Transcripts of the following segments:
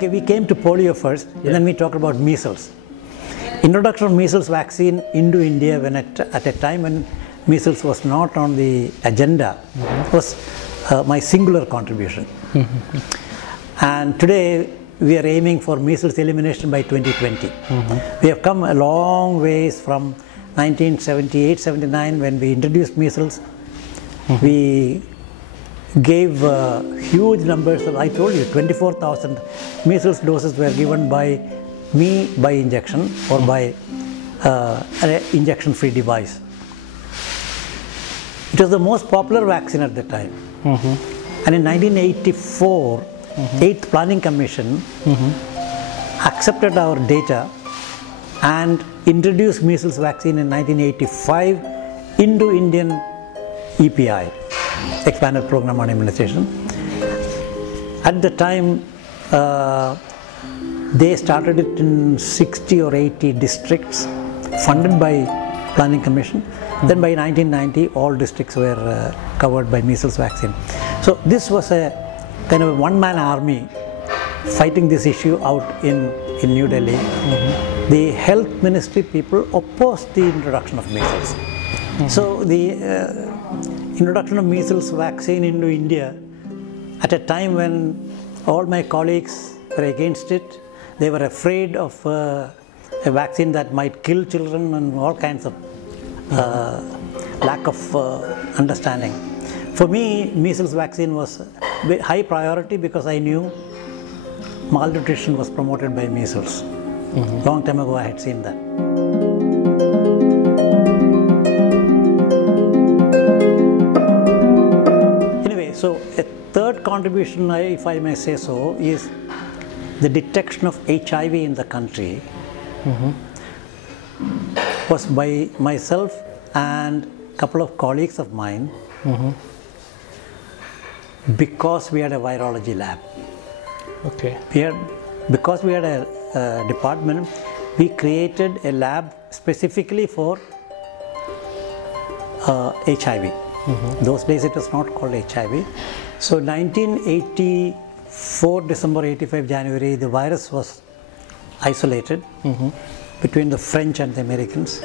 Okay, we came to polio first, and then we talked about measles. Introduction of measles vaccine into India when at a time when measles was not on the agenda was my singular contribution. And today we are aiming for measles elimination by 2020. We have come a long ways from 1978-79 when we introduced measles. We gave huge numbers of, I told you, 24,000 measles doses were given by me by injection or by an injection-free device. It was the most popular vaccine at the time. And in 1984, 8th Planning Commission accepted our data and introduced measles vaccine in 1985 into Indian EPI, Expanded Program on Immunization. At the time, they started it in 60 or 80 districts funded by Planning Commission. Then by 1990, all districts were covered by measles vaccine. So this was a kind of a one-man army fighting this issue out in New Delhi. The health ministry people opposed the introduction of measles. So the introduction of measles vaccine into India at a time when all my colleagues were against it, they were afraid of a vaccine that might kill children and all kinds of lack of understanding. For me, measles vaccine was high priority because I knew malnutrition was promoted by measles. Long time ago I had seen that. Anyway, so a third contribution, if I may say so, is the detection of HIV in the country was by myself and a couple of colleagues of mine because we had a virology lab. Okay. Because we had a department, we created a lab specifically for HIV. Those days it was not called HIV. So 1984, December 85, January, the virus was isolated between the French and the Americans.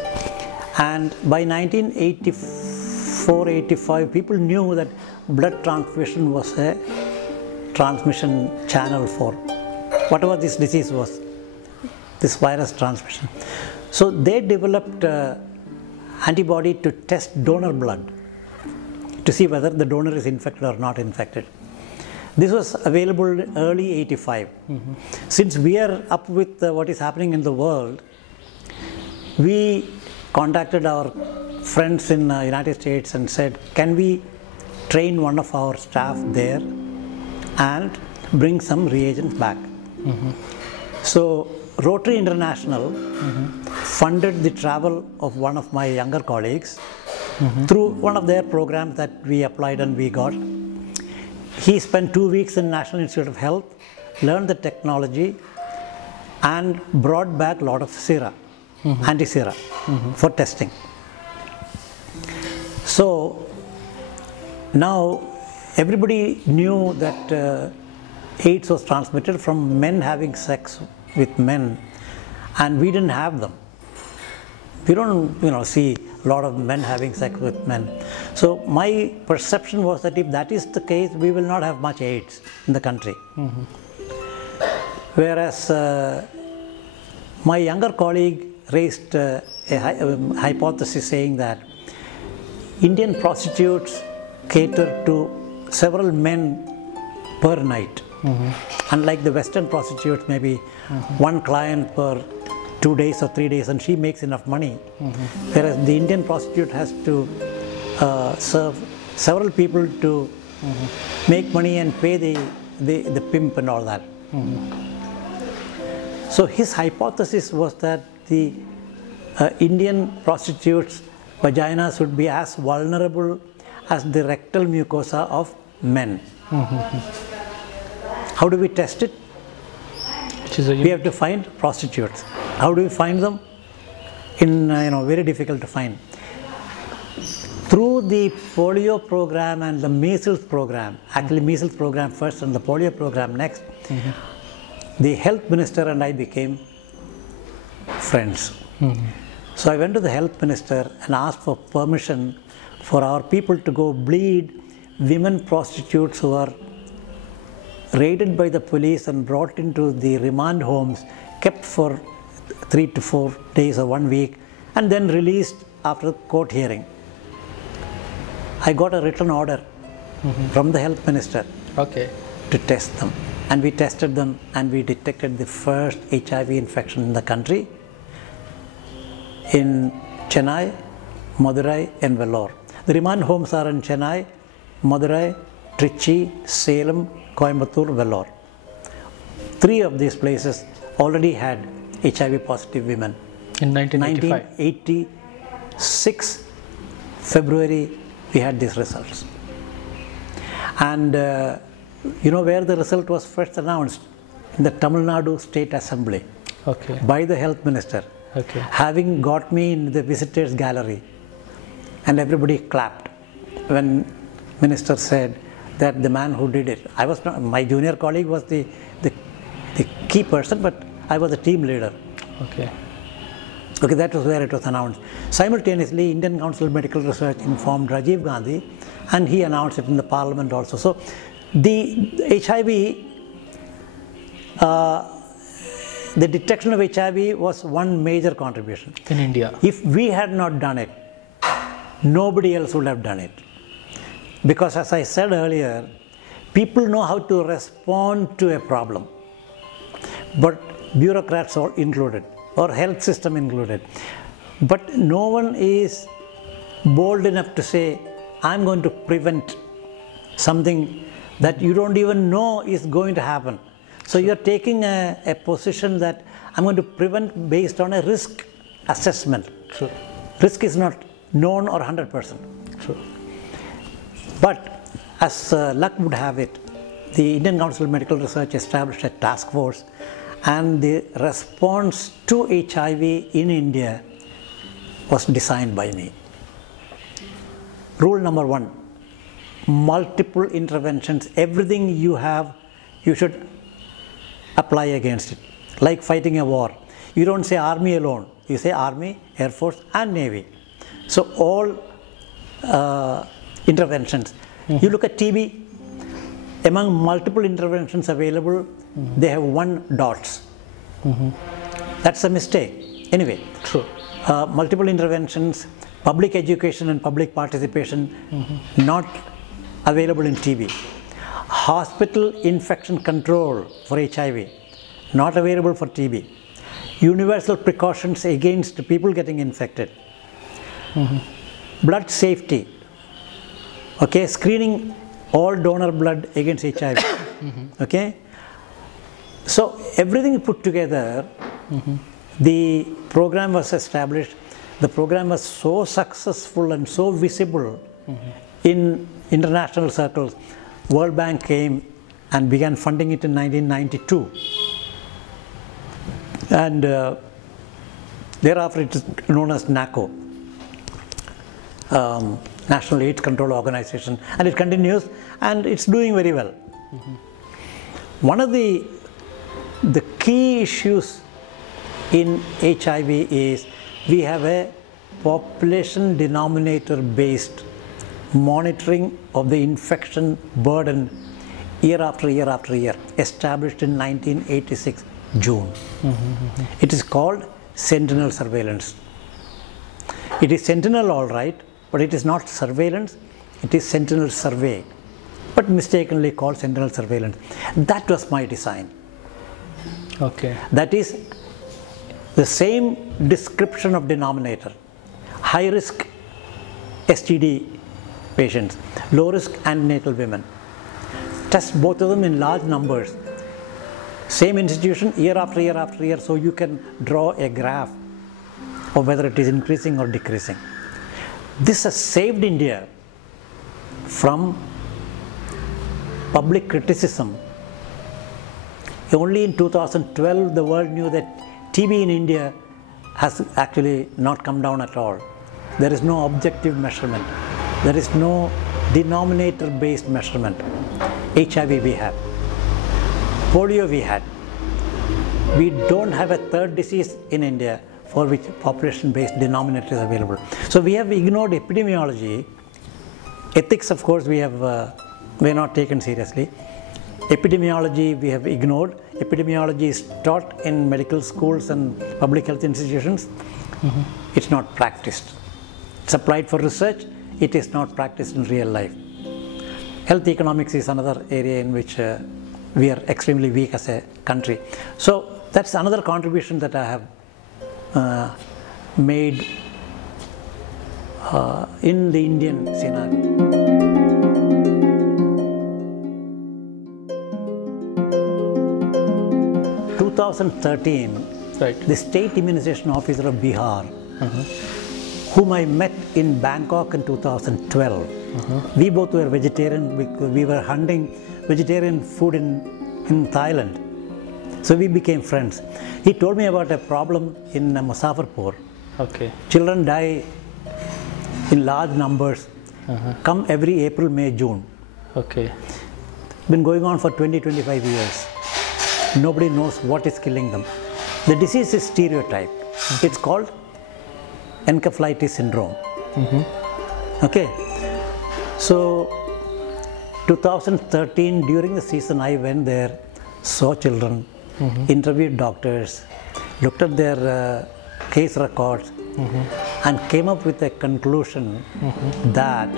And by 1984-85, people knew that blood transfusion was a transmission channel for whatever this disease was, this virus transmission. So they developed antibody to test donor blood to see whether the donor is infected or not infected. This was available in early 85. Since we are up with what is happening in the world, we contacted our friends in the United States and said, can we train one of our staff there and bring some reagents back? So Rotary International funded the travel of one of my younger colleagues through one of their programs that we applied and we got. He spent 2 weeks in National Institute of Health, learned the technology and brought back a lot of sera, anti-sera for testing. So now everybody knew that AIDS was transmitted from men having sex with men, and we didn't have them. We don't, see a lot of men having sex with men. So my perception was that if that is the case, we will not have much AIDS in the country. Whereas my younger colleague raised a hypothesis saying that Indian prostitutes cater to several men per night. Unlike the Western prostitutes, maybe one client per 2 days or 3 days, and she makes enough money. Whereas the Indian prostitute has to serve several people to make money and pay the pimp and all that. So his hypothesis was that the Indian prostitutes' vaginas would be as vulnerable as the rectal mucosa of men. How do we test it? We have to find prostitutes. How do we find them? Very difficult to find. Through the polio program and the measles program, actually measles program first and the polio program next, the health minister and I became friends. So I went to the health minister and asked for permission for our people to go bleed women prostitutes who are raided by the police and brought into the remand homes, kept for 3 to 4 days or 1 week, and then released after court hearing. I got a written order from the health minister to test them, and we tested them and we detected the first HIV infection in the country in Chennai, Madurai and Vellore. The remand homes are in Chennai, Madurai, Trichy, Salem, Coimbatore, Vellore. 3 of these places already had HIV positive women. In 1985? 1986, February, we had these results. And you know where the result was first announced? In the Tamil Nadu State Assembly by the health minister, having got me in the visitors gallery, and everybody clapped when minister said that the man who did it, I was not, my junior colleague was the key person, but I was the team leader. That was where it was announced. Simultaneously, Indian Council of Medical Research informed Rajiv Gandhi, and he announced it in the parliament also. So the HIV, the detection of HIV was one major contribution. In India. If we had not done it, nobody else would have done it. Because as I said earlier, people know how to respond to a problem, but bureaucrats are included, or health system included. But no one is bold enough to say, I'm going to prevent something that you don't even know is going to happen. So you're taking a position that I'm going to prevent based on a risk assessment. Risk is not known or 100%. But as luck would have it, the Indian Council of Medical Research established a task force, and the response to HIV in India was designed by me. Rule number 1, multiple interventions. Everything you have, you should apply against it. Like fighting a war. You don't say army alone. You say army, air force and navy. So all interventions. You look at TB, among multiple interventions available, they have 1 dots. That's a mistake. Anyway, multiple interventions, public education and public participation, not available in TB. Hospital infection control for HIV, not available for TB. Universal precautions against people getting infected. Blood safety. Screening all donor blood against HIV. So everything put together, the program was established. The program was so successful and so visible in international circles. World Bank came and began funding it in 1992. And thereafter it is known as NACO. National AIDS Control Organization, and it continues, and it's doing very well. One of the key issues in HIV is we have a population denominator based monitoring of the infection burden year after year after year, established in 1986 June. It is called sentinel surveillance. It is sentinel all right, but it is not surveillance, it is sentinel survey, but mistakenly called sentinel surveillance. That was my design. That is the same description of denominator. High risk STD patients, low risk antenatal women. Test both of them in large numbers. Same institution year after year after year, so you can draw a graph of whether it is increasing or decreasing. This has saved India from public criticism. Only in 2012 the world knew that TB in India has actually not come down at all. There is no objective measurement. There is no denominator based measurement. HIV we have. Polio we had. We don't have a third disease in India for which population-based denominator is available. So we have ignored epidemiology. Ethics, of course, we are not taken seriously. Epidemiology we have ignored. Epidemiology is taught in medical schools and public health institutions. It's not practiced. It's applied for research. It is not practiced in real life. Health economics is another area in which we are extremely weak as a country. So that's another contribution that I have made in the Indian scenario. 2013, right. the state immunization officer of Bihar, whom I met in Bangkok in 2012. We both were vegetarian because we were hunting vegetarian food in Thailand. So we became friends. He told me about a problem in Muzaffarpur. Okay. Children die in large numbers, come every April, May, June. Okay. Been going on for 20-25 years. Nobody knows what is killing them. The disease is stereotyped. It's called encephalitis syndrome. Okay. So 2013, during the season, I went there, saw children, interviewed doctors, looked at their case records, and came up with a conclusion that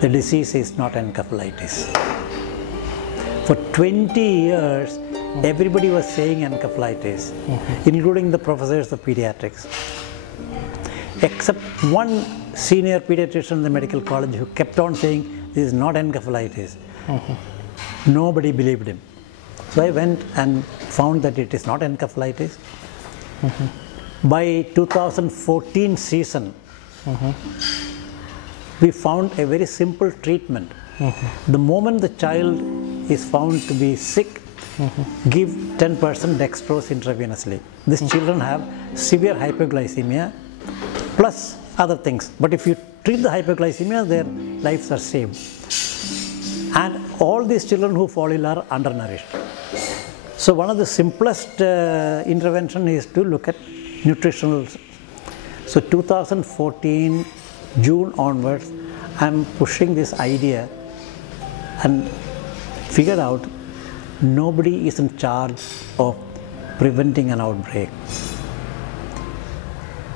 the disease is not encephalitis. For 20 years, everybody was saying encephalitis, including the professors of pediatrics, except one senior pediatrician in the medical college who kept on saying this is not encephalitis. Nobody believed him. So I went and found that it is not encephalitis. By 2014 season, we found a very simple treatment. The moment the child is found to be sick, give 10% dextrose intravenously. These children have severe hypoglycemia plus other things. But if you treat the hypoglycemia, their lives are saved. And all these children who fall ill are undernourished. So one of the simplest intervention is to look at nutritional. So 2014, June onwards, I'm pushing this idea and figured out nobody is in charge of preventing an outbreak.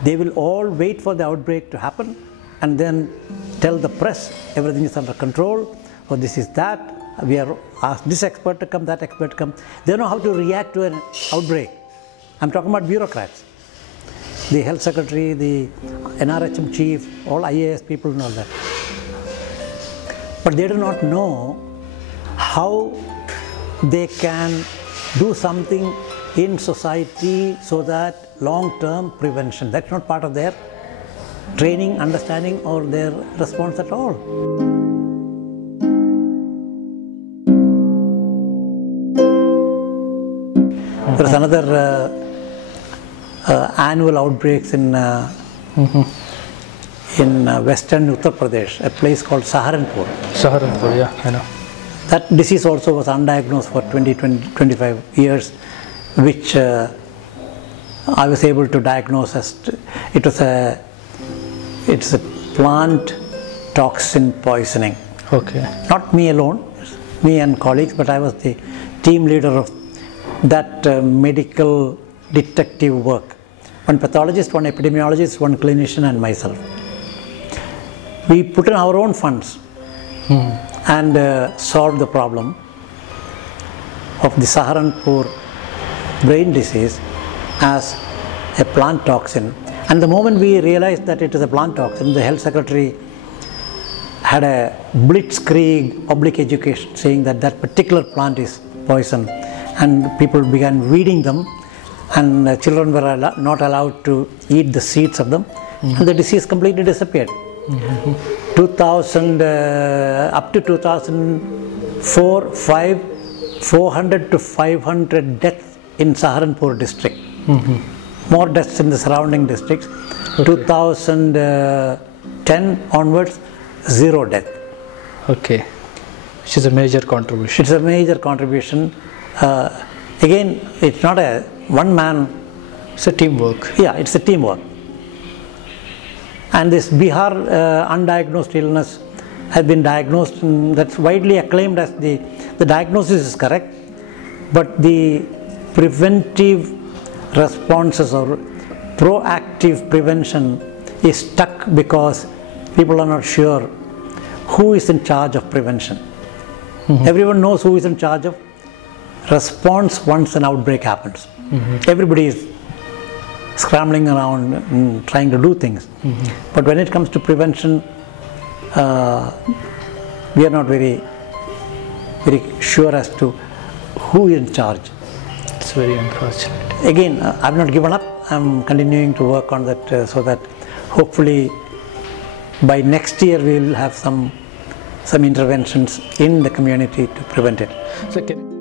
They will all wait for the outbreak to happen and then tell the press everything is under control, or this is that, we are asked this expert to come, that expert to come. They know how to react to an outbreak. I'm talking about bureaucrats. The health secretary, the NRHM chief, all IAS people know that. But they do not know how they can do something in society so that long-term prevention, that's not part of their training, understanding, or their response at all. There is another annual outbreaks in western Uttar Pradesh, a place called Saharanpur. Saharanpur, yeah, I know. That disease also was undiagnosed for 20-25 years, which I was able to diagnose as it's a plant toxin poisoning. Okay. Not me alone, me and colleagues, but I was the team leader of that medical detective work. One pathologist, one epidemiologist, one clinician, and myself. We put in our own funds and solved the problem of the Saharanpur brain disease as a plant toxin. And the moment we realized that it is a plant toxin, the health secretary had a blitzkrieg public education saying that that particular plant is poison, and people began weeding them, and children were not allowed to eat the seeds of them, and the disease completely disappeared. 2000 up to 2004, 400 to 500 deaths in Saharanpur district. More deaths in the surrounding districts. Okay. 2010 onwards, 0 death. Okay, which is a major contribution. It's a major contribution. Again, it's not a one man. It's a teamwork. Yeah, it's a teamwork. And this Bihar undiagnosed illness has been diagnosed, and that's widely acclaimed as the diagnosis is correct, but the preventive responses or proactive prevention is stuck because people are not sure who is in charge of prevention. Everyone knows who is in charge of response once an outbreak happens. Everybody is scrambling around and trying to do things. But when it comes to prevention, we are not very sure as to who is in charge. It's very unfortunate. Again, I've not given up. I'm continuing to work on that so that hopefully by next year we will have some interventions in the community to prevent it. So can